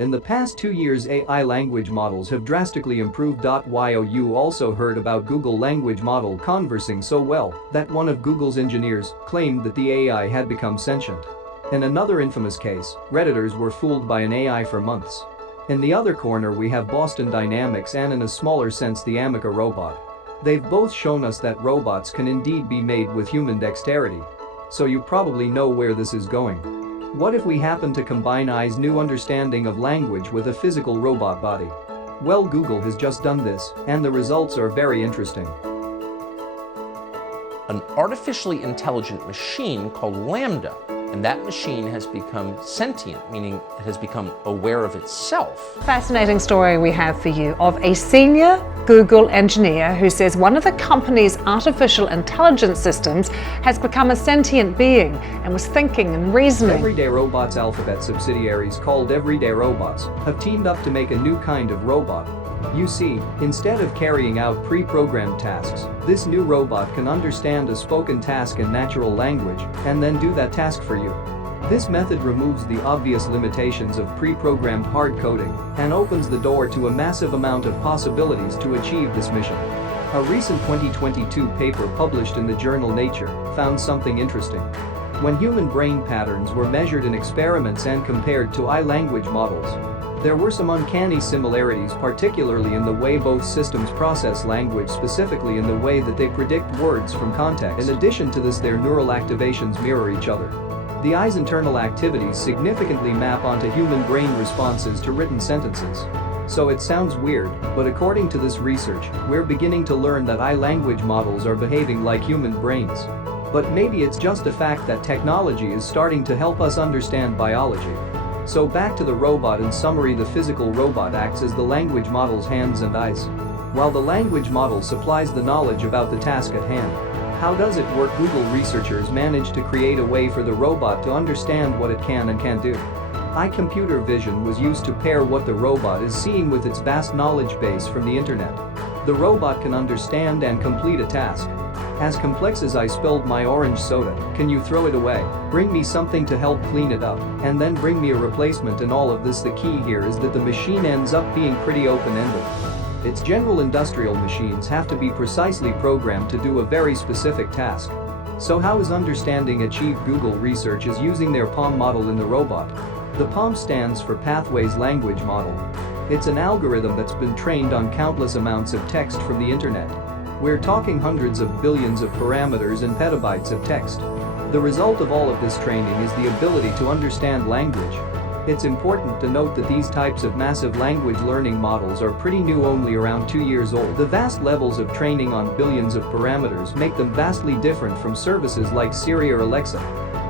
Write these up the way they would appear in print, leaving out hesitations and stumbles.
In the past 2 years, AI language models have drastically improved. You also heard about Google language model conversing so well that one of Google's engineers claimed that the AI had become sentient. In another infamous case, Redditors were fooled by an AI for months. In the other corner we have Boston Dynamics and in a smaller sense the Amica robot. They've both shown us that robots can indeed be made with human dexterity. So you probably know where this is going. What if we happen to combine AI's new understanding of language with a physical robot body? Well, Google has just done this, and the results are very interesting. An artificially intelligent machine called Lambda, and that machine has become sentient, meaning it has become aware of itself. Fascinating story we have for you of a senior Google engineer who says one of the company's artificial intelligence systems has become a sentient being and was thinking and reasoning. Everyday Robots Alphabet subsidiaries called Everyday Robots have teamed up to make a new kind of robot. You see, instead of carrying out pre-programmed tasks, this new robot can understand a spoken task in natural language and then do that task for you. This method removes the obvious limitations of pre-programmed hard coding and opens the door to a massive amount of possibilities to achieve this mission. A recent 2022 paper published in the journal Nature found something interesting. When human brain patterns were measured in experiments and compared to AI language models, there were some uncanny similarities, particularly in the way both systems process language, specifically in the way that they predict words from context. In addition to this, their neural activations mirror each other. The AI's internal activities significantly map onto human brain responses to written sentences. So it sounds weird, but according to this research, we're beginning to learn that AI language models are behaving like human brains. But maybe it's just a fact that technology is starting to help us understand biology. So back to the robot. In summary, the physical robot acts as the language model's hands and eyes, while the language model supplies the knowledge about the task at hand. How does it work? Google researchers managed to create a way for the robot to understand what it can and can't do. AI computer vision was used to pair what the robot is seeing with its vast knowledge base from the internet. The robot can understand and complete a task as complex as I spilled my orange soda, can you throw it away? Bring me something to help clean it up, and then bring me a replacement. In all of this, the key here is that the machine ends up being pretty open-ended. Its general industrial machines have to be precisely programmed to do a very specific task. So how is understanding achieved? Google research is using their PaLM model in the robot. The PaLM stands for Pathways Language Model. It's an algorithm that's been trained on countless amounts of text from the internet. We're talking hundreds of billions of parameters and petabytes of text. The result of all of this training is the ability to understand language. It's important to note that these types of massive language learning models are pretty new, only around 2 years old. The vast levels of training on billions of parameters make them vastly different from services like Siri or Alexa.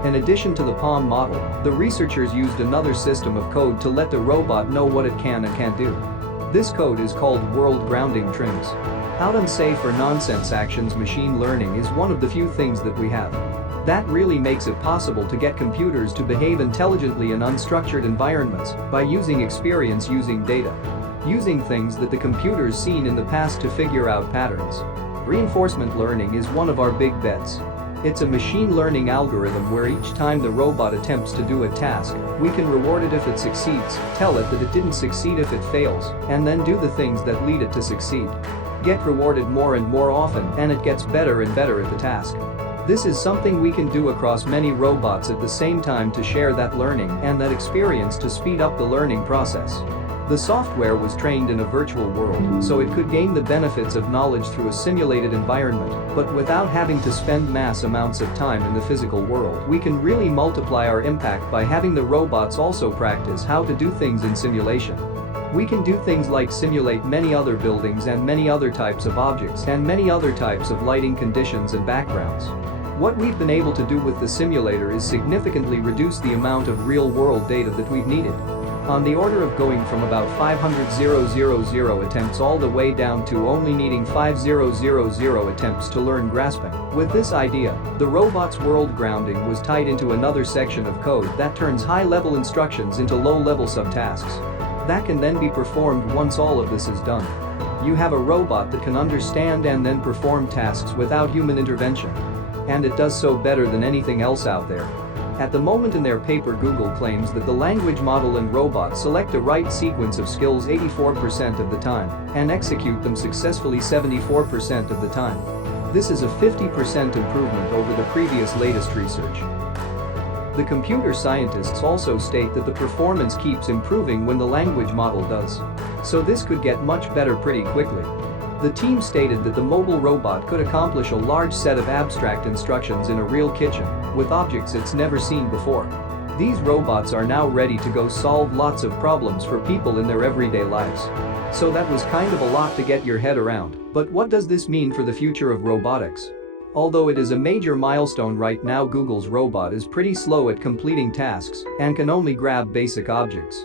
In addition to the PaLM model, the researchers used another system of code to let the robot know what it can and can't do. This code is called world grounding trims. Out unsafe or nonsense actions. Machine learning is one of the few things that we have that really makes it possible to get computers to behave intelligently in unstructured environments by using experience, using data, using things that the computer's seen in the past to figure out patterns. Reinforcement learning is one of our big bets. It's a machine learning algorithm where each time the robot attempts to do a task, we can reward it if it succeeds, tell it that it didn't succeed if it fails, and then do the things that lead it to succeed. Get rewarded more and more often, and it gets better and better at the task. This is something we can do across many robots at the same time to share that learning and that experience to speed up the learning process. The software was trained in a virtual world, so it could gain the benefits of knowledge through a simulated environment, but without having to spend mass amounts of time in the physical world. We can really multiply our impact by having the robots also practice how to do things in simulation. We can do things like simulate many other buildings and many other types of objects and many other types of lighting conditions and backgrounds. What we've been able to do with the simulator is significantly reduce the amount of real-world data that we've needed, on the order of going from about 500,000 attempts all the way down to only needing 5,000 attempts to learn grasping. With this idea, the robot's world grounding was tied into another section of code that turns high-level instructions into low-level subtasks that can then be performed. Once all of this is done, you have a robot that can understand and then perform tasks without human intervention. And it does so better than anything else out there. At the moment in their paper, Google claims that the language model and robot select the right sequence of skills 84% of the time and execute them successfully 74% of the time. This is a 50% improvement over the previous latest research. The computer scientists also state that the performance keeps improving when the language model does. So this could get much better pretty quickly. The team stated that the mobile robot could accomplish a large set of abstract instructions in a real kitchen, with objects it's never seen before. These robots are now ready to go solve lots of problems for people in their everyday lives. So that was kind of a lot to get your head around, but what does this mean for the future of robotics? Although it is a major milestone right now, Google's robot is pretty slow at completing tasks and can only grab basic objects.